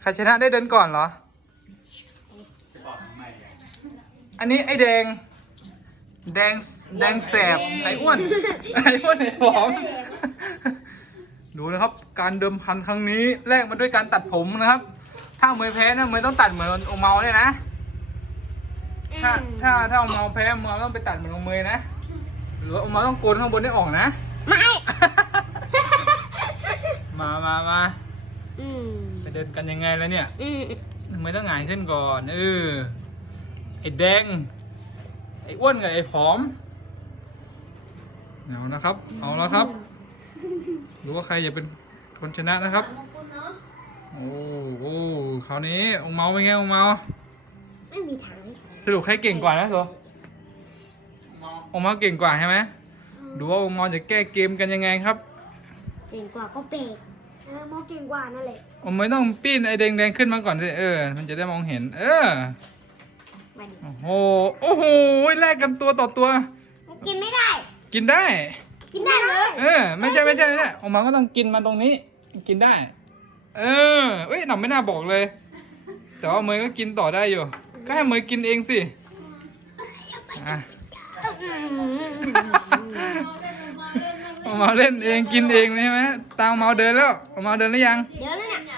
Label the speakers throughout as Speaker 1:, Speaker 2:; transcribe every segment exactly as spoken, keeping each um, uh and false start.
Speaker 1: รชนะได้เดินก่อนเหรออันนี้ไอ้แดงแดงแดงแสบไอ้อ้วนไอ้อ้วนไอ้ผอมดูนะครับการเดิมพันครั้งนี้แลกมาด้วยการตัดผมนะครับถ้าเมย์แพ้นะเมย์ต้องตัดเหมือนโอเมาเลยนะถ้าถ้าถ้าโอเมาแพ้เมย์ต้องไปตัดเหมือนโอเมย์นะหรือว่าโอเมาต้องโกนข้างบนได้ออกนะ
Speaker 2: ไม่
Speaker 1: มามามา
Speaker 2: อืม
Speaker 1: ไปเดินกันยังไงแล้วเนี่ย
Speaker 2: อืม
Speaker 1: เมย์ต้องหงายขึ้นก่อนเออไอ้แดงไอ้อ้วนกับไอ้ผอมเอานะครับเอาแล้วครับรู้ว่าใครจะเป็นคนชนะนะครับโอ้โหคราวนี้องเมาเป็นไงองเมา
Speaker 2: ไม่มีทาง
Speaker 1: สรุปใครเก่งกว่านะโซองเมาเก่งกว่าใช่ไหมดูว่าองเมาจะแก้เกมกันยังไงครับ
Speaker 2: เก่งกว่าก็เปกเออมอเก่งกว่านั่นแหละ
Speaker 1: องไม่ต้องปิ้นไอ้แดงๆขึ้นมาก่อนสิเออมันจะได้มองเห็นเออโอ้โหโอ้โหแลกกันตัวต่อตัว
Speaker 2: กินไม่ได้
Speaker 1: กินได้
Speaker 2: กินได้เลย
Speaker 1: เออไม่ใช่ไม่ใช่ไม่ใช่องเมาก็ต้องกินมาตรงนี้กินได้เออเอ้ยหน่ำไม่น่าบอกเลยแต่ว่าเมย์ก็กินต่อได้อยู่ก็ให้เมย์กินเองสิอ่ะเอามาเล่นเองกินเองใช่ไหมตามมาเดินแล้วเอามาเดินหรือยัง
Speaker 2: เดินแล้วเนี่ย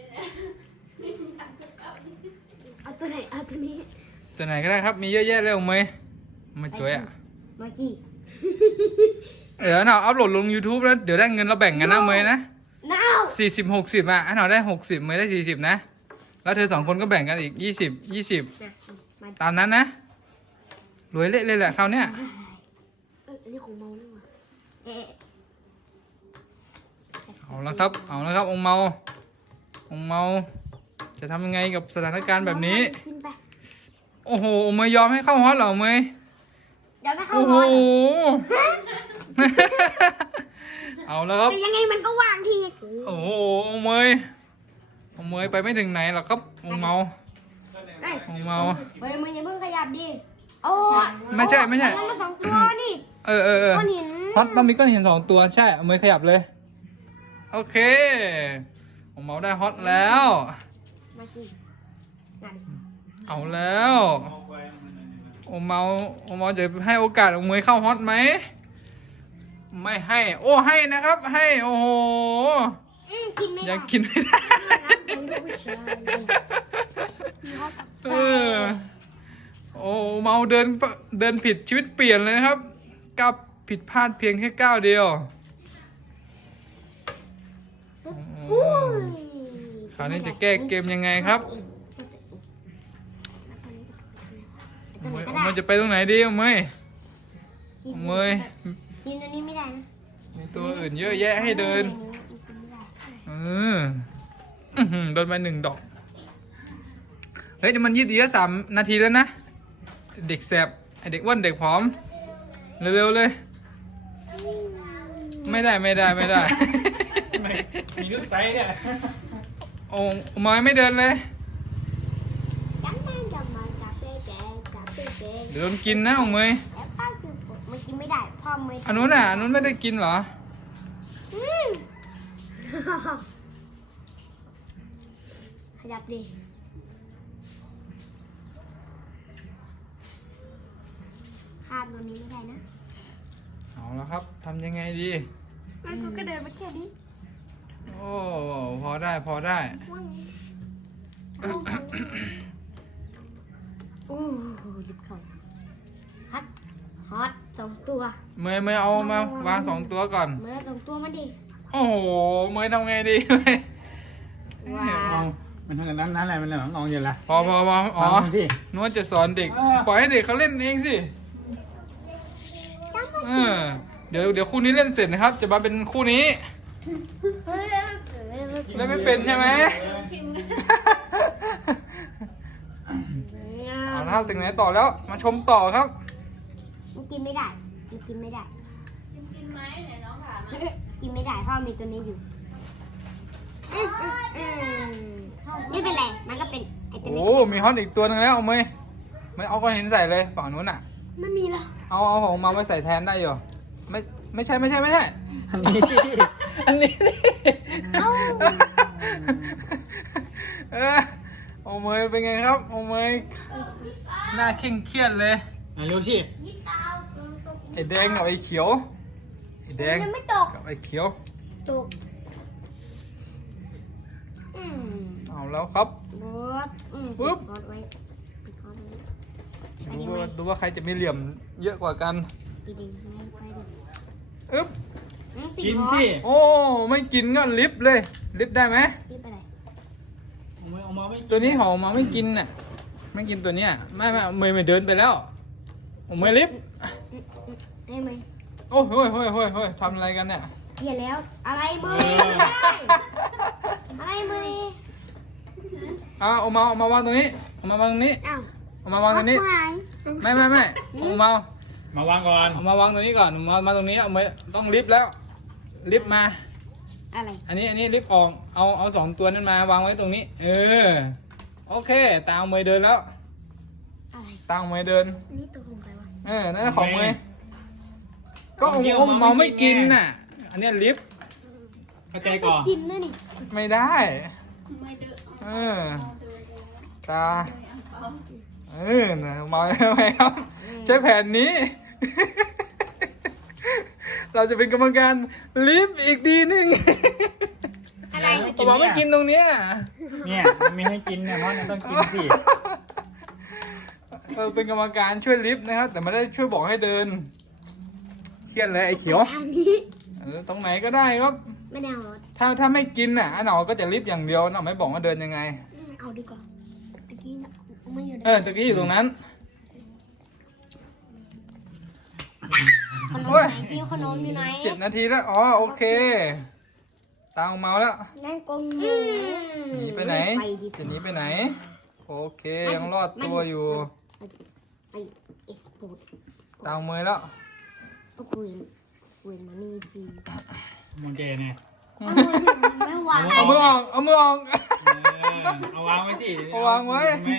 Speaker 2: เอาตัวไหนเอาตัวนี้
Speaker 1: ตัวไหนก็ได้ครับมีเยอะแยะเลยเมย์มาช่วยอ่ะ
Speaker 2: มาจี
Speaker 1: เดี๋ยวเราอัพโหลดลง ยูทูบ แล้วเดี๋ยวได้เงินเราแบ่งกันนะเมย์นะสี่สิบหกสิบอ่ะเราได้หกสิบเมย์ได้สี่สิบนะแล้วเธอสองคนก็แบ่งกันอีกยี่สิบยี่สิบตามนั้นนะรวยเละเลยแหละคราวเนี้ย
Speaker 2: อันนี้ของเมานี่หว่า
Speaker 1: เอาละครับเอาละครับองเมาองเมาจะทำยังไงกับสถานการณ์แบบนี้โอ้โหเมย์ยอมให้เข้าฮอตเหรอเมย์
Speaker 2: ยอมให้เข้า
Speaker 1: ฮอตโอ้โหเอาแล้วครับ
Speaker 2: แต่ยังไงมันก็วางที
Speaker 1: โอ้โหเมย์เมย์ไปไม่ถึงไหนหรอกครับองเมาองเมา
Speaker 2: เมย์มึงอย่าเพิ่งขยับดิโอ้
Speaker 1: ไม่ใช่ไม่ใช่
Speaker 2: มันสองตัวนี่
Speaker 1: เออเออเออฮอตต้องมีก้อนหินสองตัวใช่เมย์ขยับเลยโอเคองเมาได้ฮอตแล้วเอาแล้วองเมาองเมาจะให้โอกาสองเมย์เข้าฮอตไหมไม่ให้โอ้ให้นะครับให้โอ้โหยังกินไม่ได้เออโอ้เมาเดินเดินผิดชีวิตเปลี่ยนเลยนะครับกับผิดพลาดเพียงแค่ก้าวเดียวคราวนี้จะแก้เกมยังไงครับเมย์เมย์จะไปตรงไหนดีเมย์เมย์
Speaker 2: กินอันนี้ไม่ได้นะ
Speaker 1: มีตัวอื่นเยอะแยะให้เดินเออโดนไปหนึ่งดอกเฮ้ยเดี๋ยวมันยี่สิบสามนาทีแล้วนะเด็กแสบไอเด็กอ้วนเด็กผอมเร็วๆเลยไม่ได้ไม่ได้ไม่ได้
Speaker 3: มีลูกไซส์เนี่ย
Speaker 1: โอ้มอยไม่เดินเลยเดี๋ยวโดนกินนะองเมย์
Speaker 2: มันกินไม่ได้พ่อเมย์
Speaker 1: อันนู้นอ่ะอันนู้นไม่ได้กินเหรอ
Speaker 2: ขยับดิข้ามตัวนี้ไม่ได้นะ
Speaker 1: เอาแล้วครับทำยังไงดี
Speaker 2: มันก็เดินมาแค่นี้
Speaker 1: โอ้พอได้พอได้
Speaker 2: โอ้หยิบของฮอตฮอตสองตัว
Speaker 1: เมย์เมย์เอามาวางสองตัวก่อน
Speaker 2: เมย์สองตัวมาดิ
Speaker 1: โอ้โหเมย์ทำไงดี
Speaker 2: ว้าว
Speaker 3: มันทำกันนั้นนั้นอะไรมันเหลืองงอยู่ละ
Speaker 1: พอพอพออ๋อนวดจะสอนเด็กปล่อยให้เด็กเขาเล่นเองสิเออเดี๋ยวเดี๋ยวคู่นี้เล่นเสร็จนะครับจะมาเป็นคู่นี้เล่นไม่เป็นใช่ไหมเอาละครับถึงไหนต่อแล้วมาชมต่อครับ
Speaker 2: มันกินไม่ได้มันกินไม่ได้
Speaker 4: กินไหมไหนน้องถาม
Speaker 2: กินไม่ได้เพราะมีตัวนี้อยู่ไม่เป็นไรมันก็เป็นไอ้ตัวนี้
Speaker 1: โอ้มีฮอตอีกตัวหนึ่งแล้วเอาไหมไม่เอาก้อนหินใส่เลยฝั่งนู้นอ่ะ
Speaker 2: ไม่มีแล้ว
Speaker 1: เอาเอาของมาไว้ใส่แทนได้อยู่ไม่ไม่ใช่ไม่ใช่ไม่ใช่
Speaker 3: อันนี้สิ
Speaker 1: อันนี้สิเอเออโอเมยเป็นไงครับโอเมยหน้าเคร่งเครียดเลย
Speaker 3: อ่ะเร็วชิ
Speaker 2: ยี่ตาวตก
Speaker 1: ไอ้แดงกับไอ้เขียวไอ้แดง
Speaker 2: มันไม่ตก
Speaker 1: กับไอ้เขียว
Speaker 2: ตกอืม
Speaker 1: เอาแล้วครับ
Speaker 2: บดอืม
Speaker 1: ปึ๊บ
Speaker 2: ปิดคอร์สไว้ปิดคอร์สไว้ไป
Speaker 1: ดู
Speaker 2: ดิไหม
Speaker 1: ว่าดูว่าใครจะมีเหลี่ยมเยอะกว่ากัน
Speaker 2: ไปดิไหมไปดิ
Speaker 1: อึ๊บ
Speaker 2: อืมปิด
Speaker 3: กิน
Speaker 2: คอร์ส
Speaker 3: สิ
Speaker 1: โอ้ไม่กินก็ลิฟต์เลยลิฟต์ได้ไหม
Speaker 2: รีบไปไหน
Speaker 3: เอามาเอามาไม่
Speaker 1: ตัวนี้เขาเอามาไม่กินน่ะไม่กินตัวเนี้ยไม่ไม่เมย์ไม่เดินไปแล้วผมไม่ลิฟต์
Speaker 2: อืมอืมได้ไหม
Speaker 1: โอ้ยเฮ้ยเฮ้ยเฮ้ยเฮ้ยทำอะไรกันเนี่ย
Speaker 2: เปลี่ยนแล้วอะไรมืออะไรมือ
Speaker 1: เอาเอามาเอามาวางตรงนี้เอามาวางตรงนี้
Speaker 2: อ้าว
Speaker 1: เอามาวางตรงนี้
Speaker 2: หาย
Speaker 1: ไม่ไม่ไม่เอามาม
Speaker 3: าวางก่อน
Speaker 1: เอามาวางตรงนี้ก่อนมามาตรงนี้เอามาต้องลิฟต์แล้วลิฟต์มา
Speaker 2: อะไร
Speaker 1: อันนี้อันนี้ลิฟต์ออกเอาเอาสองตัวนั้นมาวางไว้ตรงนี้ เออโอเคตามเมย์เดินแล้ว
Speaker 2: อะไร
Speaker 1: ตามเมย์เดิน
Speaker 2: นี่ตัวของใครวะ
Speaker 1: เออนั่นของเมย์ก็อมอมเมาไม่กินน่ะ อันเนี้ยลิฟต์
Speaker 3: เข้าใจก่อน
Speaker 2: กินด้วยนี่
Speaker 1: ไม่ได้
Speaker 4: ไม่เดือด
Speaker 1: เออตาเออนะมาทำไมครับใช้แผนนี้ เราจะเป็นกรรมการลิฟต์อีกดีหนึ่ง
Speaker 2: อะไร
Speaker 1: ผมบอกไม่กินตรงเนี้ย
Speaker 3: เนี่ยมันไม่ให้กินเนี่ยเพราะมันต้องกินสิ
Speaker 1: เออเป็นกรรมการช่วยลิฟต์นะครับ แต่ไม่ได้ช่วยบอกให้เดินเครียดเลยไอ้เขียว
Speaker 2: ทางนี้
Speaker 1: เออตรงไหนก็ได้ครับ
Speaker 2: ไม่ได้เอา
Speaker 1: ถ้าถ้าไม่กินน่ะอันหนอก็จะลิฟต์อย่างเดียวหนอไม่บอกว่าเดินยังไง
Speaker 2: เอาดีกว่าตะกี้ไม่อยู่
Speaker 1: เออตะกี้อยู่ตรงนั้น
Speaker 2: ขนม
Speaker 1: โอ้ย
Speaker 2: ไหนกินขนมอยู่ไหน
Speaker 1: เจ็ดนาทีแล้วอ๋อโอเค ตาเมาแล้ว
Speaker 2: นั่นกงอยู่
Speaker 1: หนีไปไหน
Speaker 2: ไปดีก
Speaker 1: จะ
Speaker 2: ว่า
Speaker 1: หนีไปไหน โอเคยังรอดตัวอยู่
Speaker 2: ไปเอ็กปูด
Speaker 1: ตามมือแล้ว
Speaker 2: ก็คุยคุยมานี่สิ
Speaker 3: มันแกเนี่ย
Speaker 2: เอามือถือไม่วาง
Speaker 1: เอามือออกเอามือออก
Speaker 3: เออเอาวางไว้สิ
Speaker 1: เอาวางไว้
Speaker 3: เอ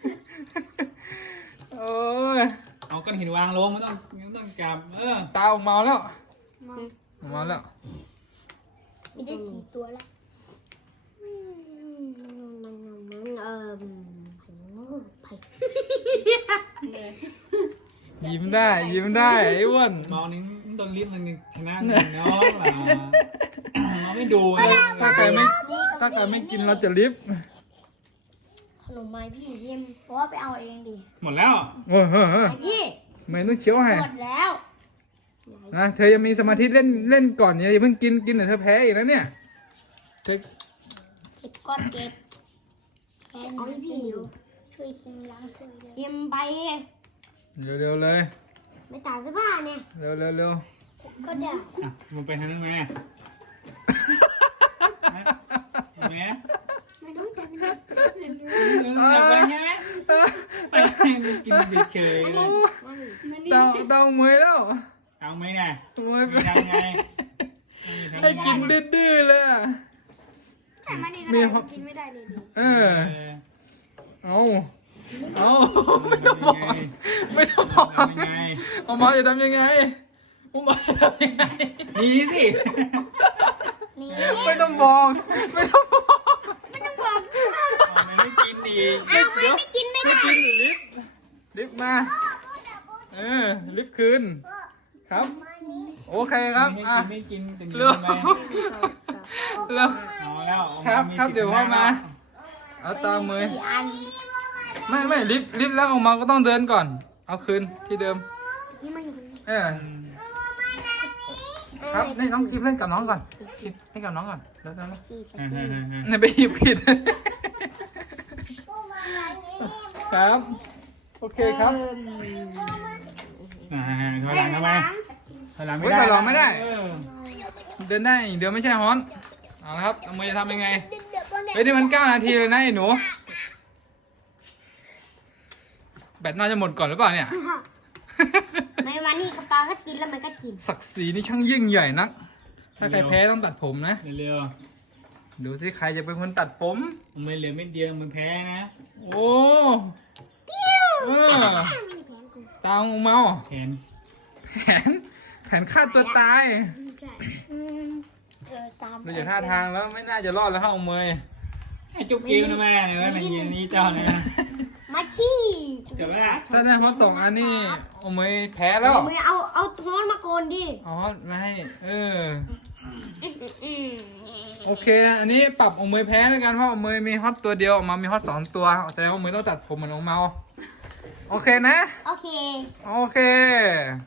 Speaker 1: โอ้ย
Speaker 3: เอาก้อนหินวางลงมันต้องมันต้องจับเออ
Speaker 1: ตาเมาแล้วเมาแล้ว
Speaker 2: มีได้สี่ตัวแล้วอืมมันมันเอ่อไผ่
Speaker 1: ยิ้มได้ยิ้มได้ไอ้อ้วน
Speaker 3: มองนี้มันต้องรีบมันชนะหนึ่งน้องล่ะเราไม่ดูเลย
Speaker 1: ถ้าใครไม่ถ้าใครไม่กินเราจะลิฟต์
Speaker 2: ขนมไม้พี่เยี่ยมเพราะว่าไปเอาเองดิ
Speaker 3: หมดแล้ว
Speaker 1: โอ้โห
Speaker 2: ไอพี่
Speaker 1: ไม่ต้องเคี้ยวให้
Speaker 2: หมดแล้ว
Speaker 1: นะเธอยังมีสมาธิเล่นเล่นก่อนอย่าเพิ่งกินกินเดี๋ยวเธอแพ้อีกแล้วเนี่ยเธอ
Speaker 2: เก็บก้อนเก็บแค่เอาให้พี่อยู่ช่วยคิมล้างถ้วยด้วยคิมไป
Speaker 1: เร็วๆเลย
Speaker 2: ไม่ตากเสื้อผ้าเนี่ย
Speaker 1: เร็วเร็วเร็ว
Speaker 2: ก็เดี๋ยว
Speaker 3: อ่ะมันไปทางนั้นไหมแม่
Speaker 2: ไม่ต้องจับไม่ได้
Speaker 3: อยากไปใช่ไหมไปกินเฉย
Speaker 2: อัน
Speaker 3: ๆ
Speaker 2: นี้
Speaker 1: เตาเตาเมยแล้ว
Speaker 3: เอาไหมเนี่ย
Speaker 1: เมย
Speaker 3: มีทางไง
Speaker 1: ให้กินดื้อๆเลยอะ
Speaker 2: แต่มันนี่
Speaker 1: มี
Speaker 2: ก็กินไม่ได้เลยดิ
Speaker 1: เออเอาเอาไม่ต้องบอกไม่ต้องบอก
Speaker 3: ทำยังไง
Speaker 1: เอามาจะทำยังไงเอามาจะทำยังไง
Speaker 3: ดีสิ
Speaker 2: นี่
Speaker 1: ไม่ต้องบอกไม่ต้องบอก
Speaker 2: ไม่ต้องบอก
Speaker 3: มันไม่กินดี
Speaker 2: อ้าวไม่ไม่กินไม่
Speaker 1: ไม่
Speaker 2: ได้
Speaker 1: กินลิฟต์ลิฟต์มาเออลิฟต์คืนครับโอเคครับอ่ะ
Speaker 3: ไม่กินถึง
Speaker 1: เร็ว
Speaker 3: ทำไม
Speaker 1: เร็ว
Speaker 3: เอาแล้ว
Speaker 1: ครับครับเดี๋ยวพ่อมา เอาตามมือ
Speaker 2: สี่อัน
Speaker 1: ไม่ไม่ลิฟต์ลิฟต์แล้วออกมาก็ต้องเดินก่อน เอาคืนที่เดิม
Speaker 2: นี่มันอยู่ตรงนี้
Speaker 1: เออครับนี่น้องคลิปเล่นกับน้องก่อนคลิปเล่นกับน้องก่อนแล้วแล้ว
Speaker 2: สี่ไป
Speaker 3: อ่า
Speaker 2: สี่
Speaker 3: ๆ
Speaker 1: เนี่ยไปหยิบผิด ครับ โอเคครับ
Speaker 3: ๆอ่าถอยหลังทำไมถอยหลังไม่
Speaker 1: เฮ้ย
Speaker 3: ได้
Speaker 1: ถอยหลังไม่ได้
Speaker 3: เออ
Speaker 1: เดินได้อย่างเดียวไม่ใช่ฮอนเอาละครับเอามือจะทำยังไงเฮ้ยนี่มันเก้านาทีเลยนะไอ้หนูแบตน่าจะหมดก่อนหรือเปล่าเนี่ย
Speaker 2: ไม่มานี่กระเป๋าก็กินแล้วมันก็กิน
Speaker 1: ศักดิ์ศรีนี่ช่างยิ่งใหญ่นัก ถ้าใครแพ้ต้องตัดผมนะ
Speaker 3: เร็ว
Speaker 1: ดูสิใครจะเป็นคนตัดผม
Speaker 3: ๆมันเหลือไม่เดียวมันแพ้นะ
Speaker 1: โอ้เออตาของเมา
Speaker 3: แขน
Speaker 1: แขนแขนฆ่าตัวตาย
Speaker 2: อืมเออตาม
Speaker 1: ดูจากท่าทางแล้วไม่น่าจะรอดแล้วเข้าเมย
Speaker 3: ให้จุ๊บกิ้วนะแม่เนี่ยว่าในเย็นนี้เจ้าเนี่ย
Speaker 2: มาขี้
Speaker 3: จบแล้ว
Speaker 1: ถ้าได้ฮอตสองอันนี่โอ้ยแพ้แล้ว
Speaker 2: มือเอาเอาท้อนมาโกนดิ
Speaker 1: อ๋อไม่ให้เออ
Speaker 2: อืมอืม
Speaker 1: โอเค อันนี้ปรับโอเมยแพ้ด้วยกันเพราะโอเมยมีฮอตตัวเดียวออกมามีฮอตสองตัวแสดงว่าโอเมยต้องตัดผมเหมือนโอเมาโอเคนะ
Speaker 2: โอเค
Speaker 1: โอเค